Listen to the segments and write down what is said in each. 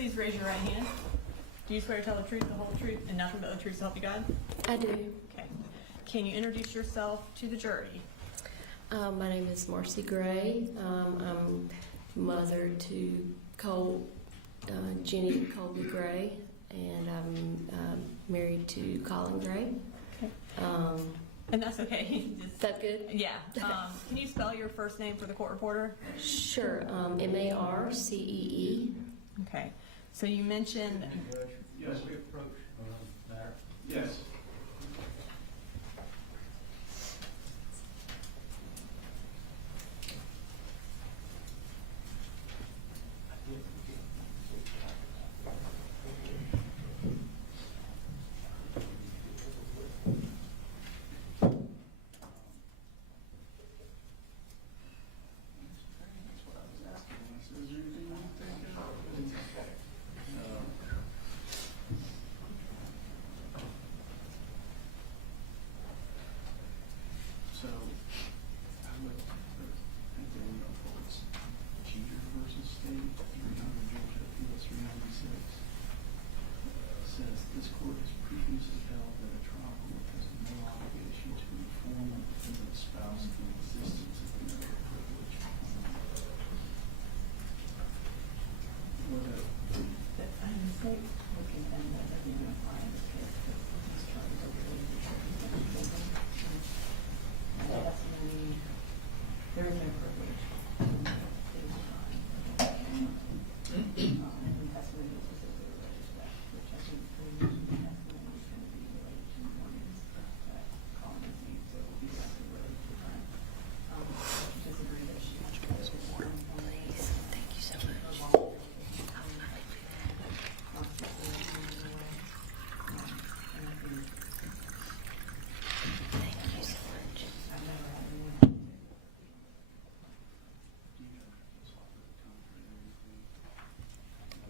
please raise your right hand? Do you swear to tell the truth, the whole truth, and nothing but the truth to help you God? I do. Okay. Can you introduce yourself to the jury? My name is Marcy Gray. I'm mother to Colt, Jenny Colby Gray, and I'm married to Colin Gray. Okay. And that's okay. Is that good? Yeah. Can you spell your first name for the court reporter? Sure. Marcee. Okay. So you mentioned. Yes, we approach matter. Yes. So, I would think that we know it's Cheater versus State, 300 Georgia Appeals 396. Says this court has previously held that a trial court has no obligation to inform the defendant's spouse of the existence of the marital privilege. What a There is no privilege. Thank you so much.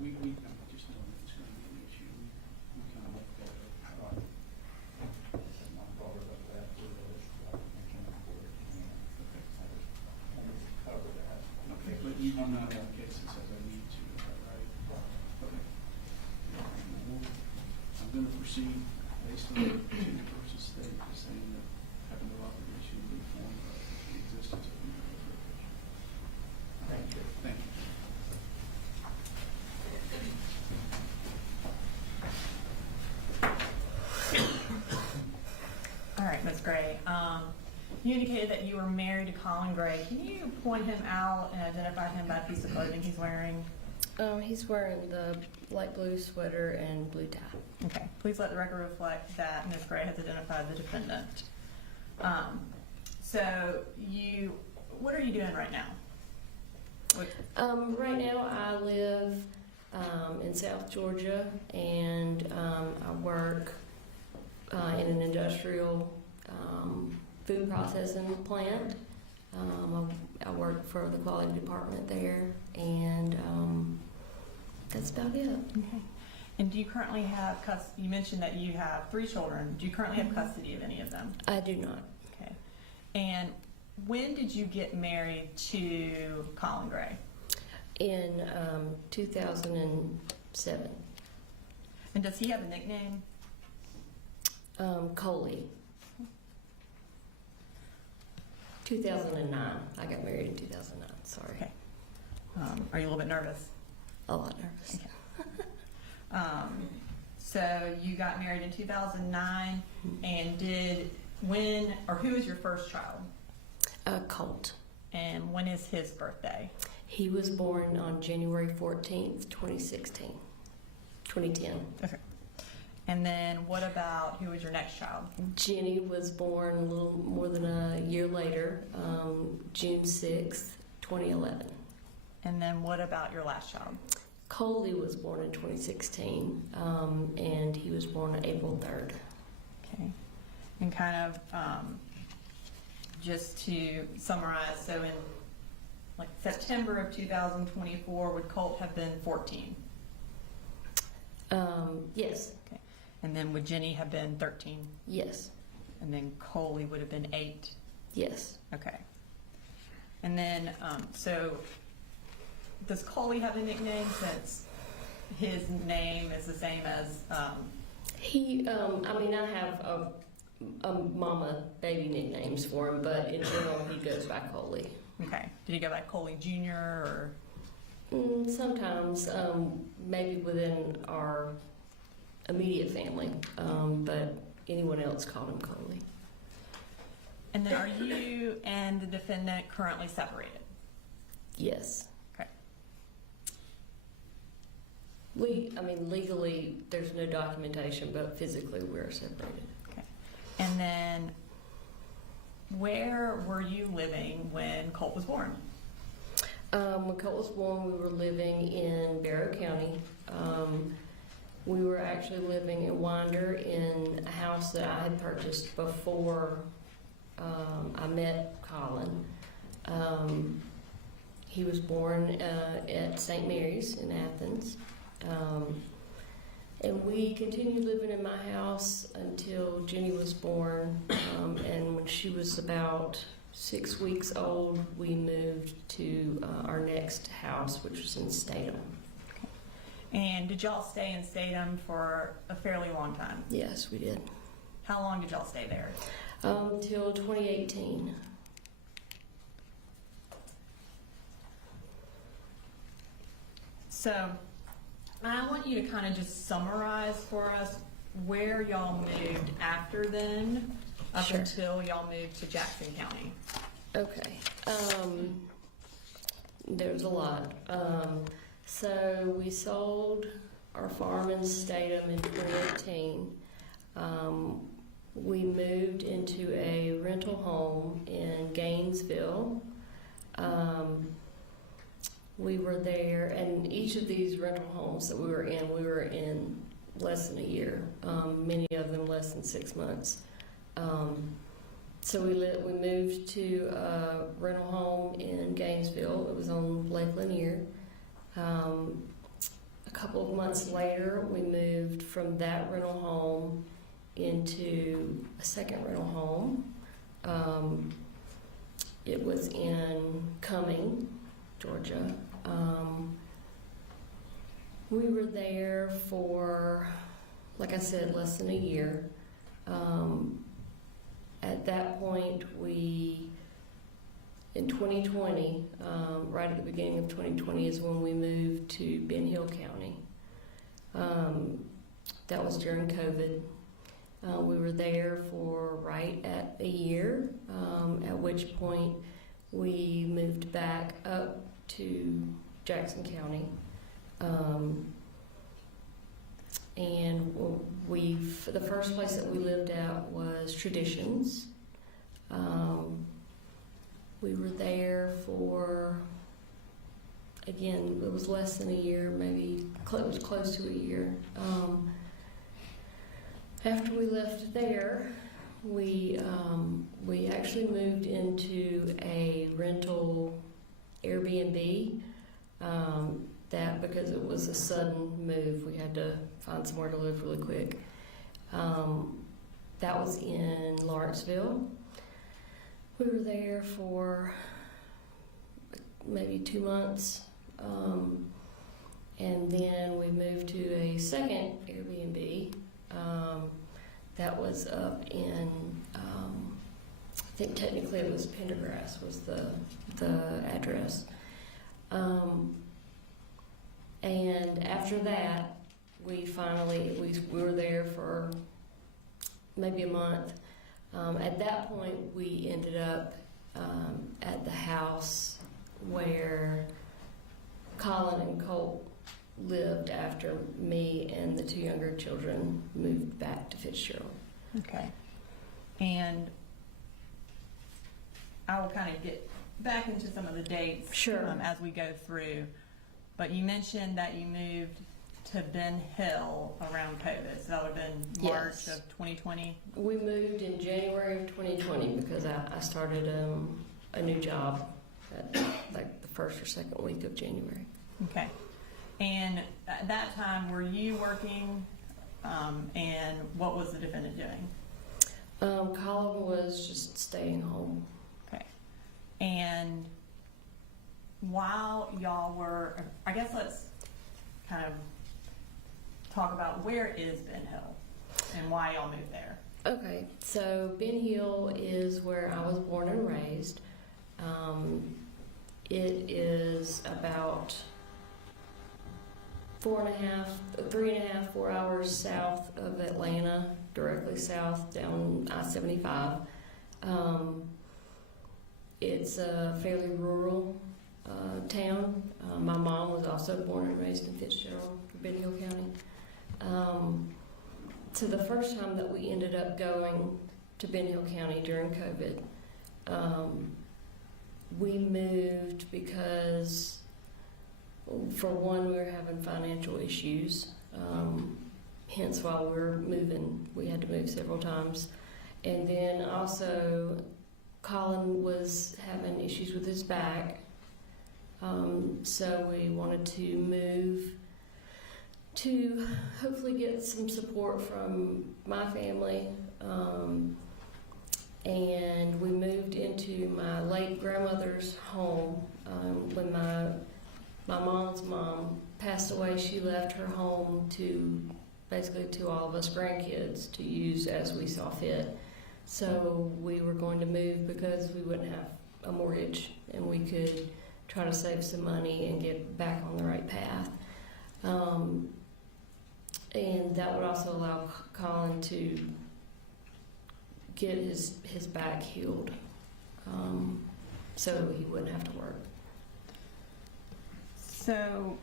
we just know that it's going to be an issue. We kind of looked at it. Okay, but you do not have a case that says I need to, is that right? Okay. I'm going to proceed based on the Cheater versus State, just saying that having no obligation to inform the existence of the marital privilege. Thank you. Thank you. All right, Ms. Gray. You indicated that you were married to Colin Gray. Can you point him out and identify him by a piece of clothing he's wearing? He's wearing the light blue sweater and blue tie. Okay. Please let the record reflect that Ms. Gray has identified the defendant. What are you doing right now? Right now I live in South Georgia, and I work in an industrial food processing plant. I work for the quality department there, and that's about it. Okay. And do you currently have custody? You mentioned that you have 3 children. Do you currently have custody of any of them? I do not. Okay. And when did you get married to Colin Gray? In 2007. And does he have a nickname? Coley. 2009. I got married in 2009. Sorry. Okay. Are you a little bit nervous? A lot nervous. Okay. So you got married in 2009, and who is your first child? Colt. And when is his birthday? He was born on January 14th, 2010. Okay. And then what about who was your next child? Jenny was born a little more than a year later, June 6th, 2011. And then what about your last child? Coley was born in 2016, and he was born on April 3rd. Okay. And kind of just to summarize, so in September of 2024, would Colt have been 14? Yes. Okay. And then would Jenny have been 13? Yes. And then Coley would have been 8? Yes. Okay. And then, so does Coley have a nickname since his name is the same as, He, I mean, I have a mama baby nicknames for him, but in general, he goes by Coley. okay. Did he go by Coley Jr. or? Sometimes, maybe within our immediate family, but anyone else called him Coley. And then are you and the defendant currently separated? Yes. Okay. I mean, legally, there's no documentation, but physically, we're separated. Okay. And then where were you living when Colt was born? When Colt was born, we were living in Barrow County. We were actually living in Winder in a house that I had purchased before I met Colin. He was born at St. Mary's in Athens. And we continued living in my house until Jenny was born. And when she was about 6 weeks old, we moved to our next house, which was in Statham. And did y'all stay in Statham for a fairly long time? Yes, we did. How long did y'all stay there? Till 2018. So I want you to kind of just summarize for us where y'all moved after then, up Sure. until y'all moved to Jackson County. Okay. There's a lot. So we sold our farm in Statham in 2018. We moved into a rental home in Gainesville. We were there, and each of these rental homes that we were in less than a year. Many of them less than 6 months. So we moved to a rental home in Gainesville. It was on Lake Lanier. A couple of months later, we moved from that rental home into a second rental home. It was in Cumming, Georgia. We were there for, like I said, less than a year. At that point, in 2020, right at the beginning of 2020 is when we moved to Ben Hill County. That was during COVID. We were there for right at a year, at which point we moved back up to Jackson County. And the first place that we lived at was Traditions. We were there for, again, it was less than a year, maybe it was close to a year. After we left there, we actually moved into a rental Airbnb. That because it was a sudden move, we had to find somewhere to live really quick. That was in Lawrenceville. We were there for maybe 2 months, and then we moved to a second Airbnb that was up in, I think technically it was Pendergrass was the address. And after that, we were there for maybe a month. At that point, we ended up at the house where Colin and Colt lived after me and the 2 younger children moved back to Fitzgerald. Okay. And I will kind of get back into some of the dates Sure. As we go through. But you mentioned that you moved to Ben Hill around COVID, so that would have been March Yes. of 2020? We moved in January of 2020 because I started a new job at like the first or second week of January. Okay. And at that time, were you working, and what was the defendant doing? Colin was just staying home. Okay. And while y'all were, I guess let's kind of talk about where is Ben Hill and why y'all moved there. Okay, so Ben Hill is where I was born and raised. It is about 3.5, 4 hours south of Atlanta, directly south down I-75. It's a fairly rural town. My mom was also born and raised in Fitzgerald, Ben Hill County. So the first time that we ended up going to Ben Hill County during COVID, we moved because, for one, we were having financial issues. Hence, while we were moving, we had to move several times. And then also, Colin was having issues with his back. So we wanted to move to hopefully get some support from my family. And we moved into my late grandmother's home. When my mom's mom passed away, she left her home to all of us grandkids to use as we saw fit. So we were going to move because we wouldn't have a mortgage and we could try to save some money and get back on the right path. And that would also allow Colin to get his back healed, so he wouldn't have to work. So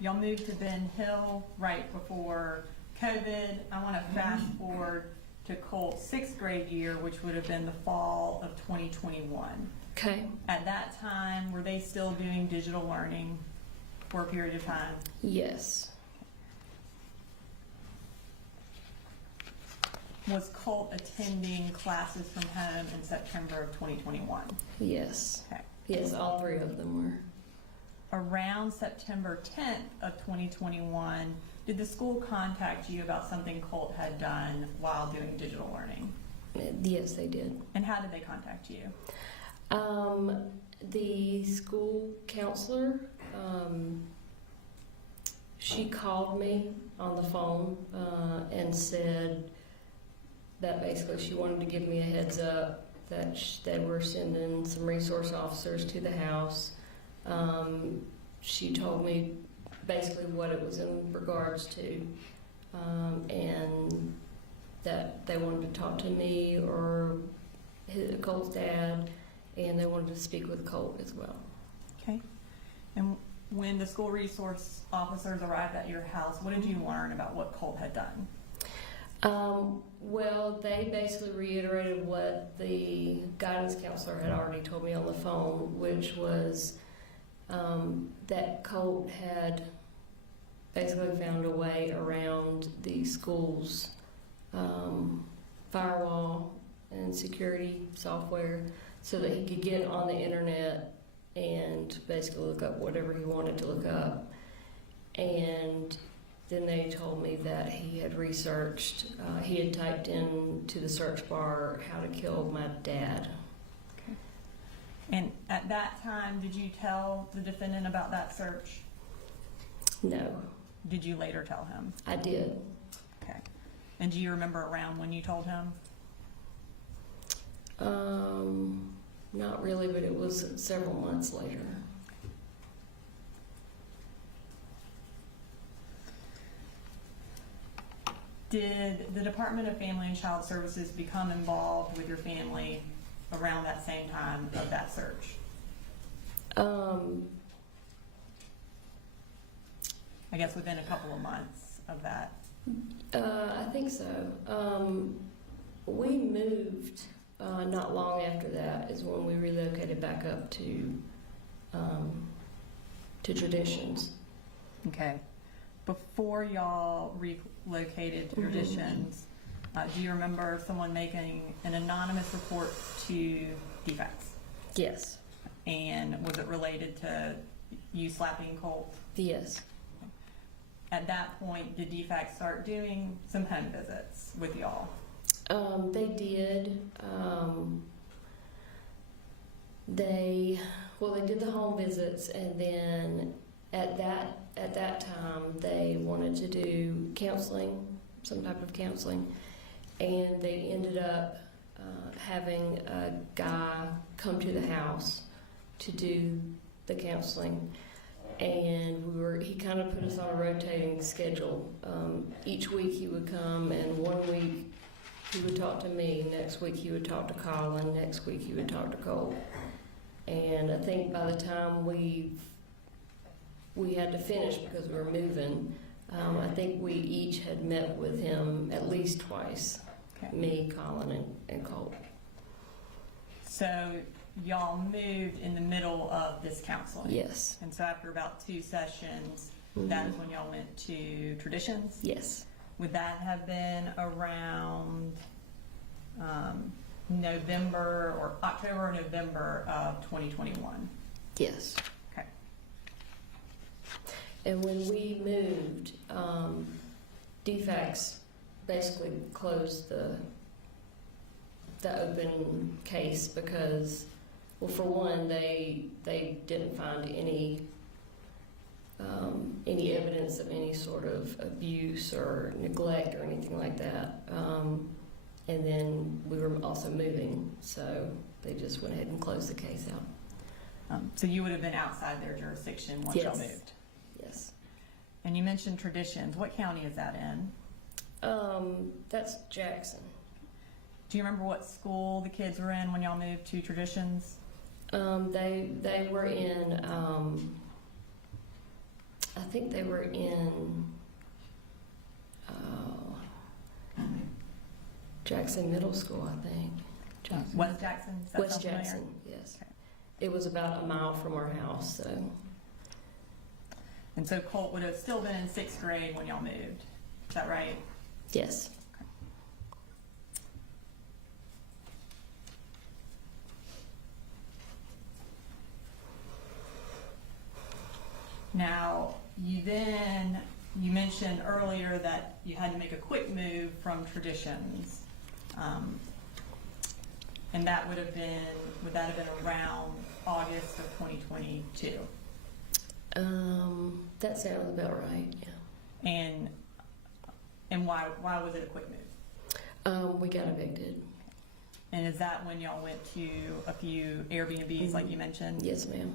y'all moved to Ben Hill right before COVID. I want to fast forward to Colt's 6th grade year, which would have been the fall of 2021. Okay. At that time, were they still doing digital learning for a period of time? Yes. Was Colt attending classes from home in September of 2021? Yes. Okay. Yes, all three of them were. Around September 10th of 2021, did the school contact you about something Colt had done while doing digital learning? Yes, they did. And how did they contact you? The school counselor, she called me on the phone and said that basically she wanted to give me a heads up that they were sending some resource officers to the house. She told me basically what it was in regards to, and that they wanted to talk to me or Colt's dad, and they wanted to speak with Colt as well. Okay. And when the school resource officers arrived at your house, what did you learn about what Colt had done? Well, they basically reiterated what the guidance counselor had already told me on the phone, which was that Colt had basically found a way around the school's firewall and security software so that he could get on the internet and basically look up whatever he wanted to look up. And then they told me that he had researched, he had typed into the search bar how to kill my dad. Okay. And at that time, did you tell the defendant about that search? No, Did you later tell him? I did. Okay. And do you remember around when you told him? Not really, but it was several months later. Did the Department of Family and Child Services become involved with your family around that same time of that search? I guess within a couple of months of that. I think so. We moved not long after that is when we relocated back up to Traditions. Okay. Before y'all relocated to Traditions, do you remember someone making an anonymous report to defects? Yes. And was it related to you slapping Colt? Yes. At that point, did defects start doing some home visits with y'all? They did. They did the home visits, and then at that at that time, they wanted to do counseling, some type of counseling, and they ended up having a guy come to the house to do the counseling. And he kind of put us on a rotating schedule. Each week he would come, and 1 week he would talk to me, next week he would talk to Colin, next week he would talk to Colt. And I think by the time we had to finish because we were moving, I think we each had met with him at least twice. Okay. Me, Colin, and Colt. So y'all moved in the middle of this counseling? Yes. And so after about 2 sessions, Mhm. that is when y'all went to Traditions? Yes. Would that have been around November or October or November of 2021? Yes. Okay. And when we moved, DFCS basically closed the open case because, well, for one, they didn't find any evidence of any sort of abuse or neglect or anything like that. And then we were also moving, so they just went ahead and closed the case out. So you would have been outside their jurisdiction once y'all Yes. moved? Yes. And you mentioned Traditions. What county is that in? That's Jackson. Do you remember what school the kids were in when y'all moved to Traditions? They were in, I think they were in, Jackson Middle School, I think. Jackson. West Jackson? Does that West sound familiar? Jackson, yes. Okay. It was about a mile from our house, so. And so Colt would have still been in 6th grade when y'all moved. Is that right? Yes. Now, you mentioned earlier that you had to make a quick move from Traditions. And that would that have been around August of 2022? That sounds about right, yeah. And why was it a quick move? We got evicted. And is that when y'all went to a few Airbnbs like you mentioned? Yes, ma'am.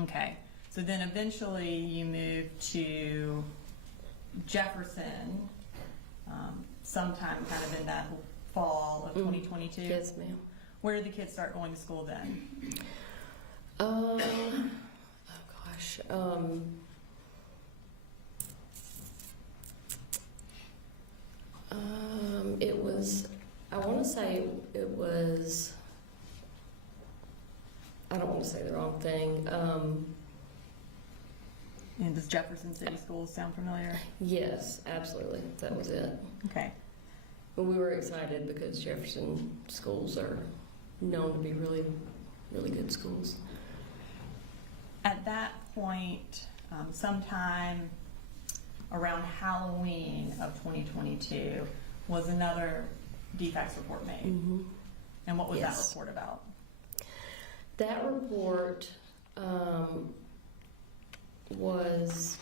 Okay. So then eventually you moved to Jefferson sometime kind of in that fall of 2022? Yes, ma'am. Where did the kids start going to school then? Oh gosh. It was, I want to say it was, I don't want to say the wrong thing. And does Jefferson City Schools sound familiar? Yes, absolutely. That was it. Okay. But we were excited because Jefferson schools are known to be really, really good schools. At that point, sometime around Halloween of 2022, was another DFCS report made. Mm-hmm. And what was Yes. that report about? That report was,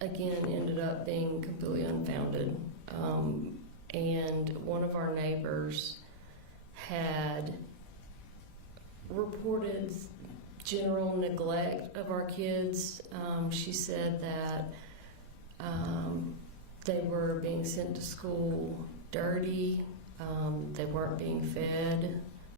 again, ended up being completely unfounded. And one of our neighbors had reported general neglect of our kids. She said that they were being sent to school dirty, they weren't being fed,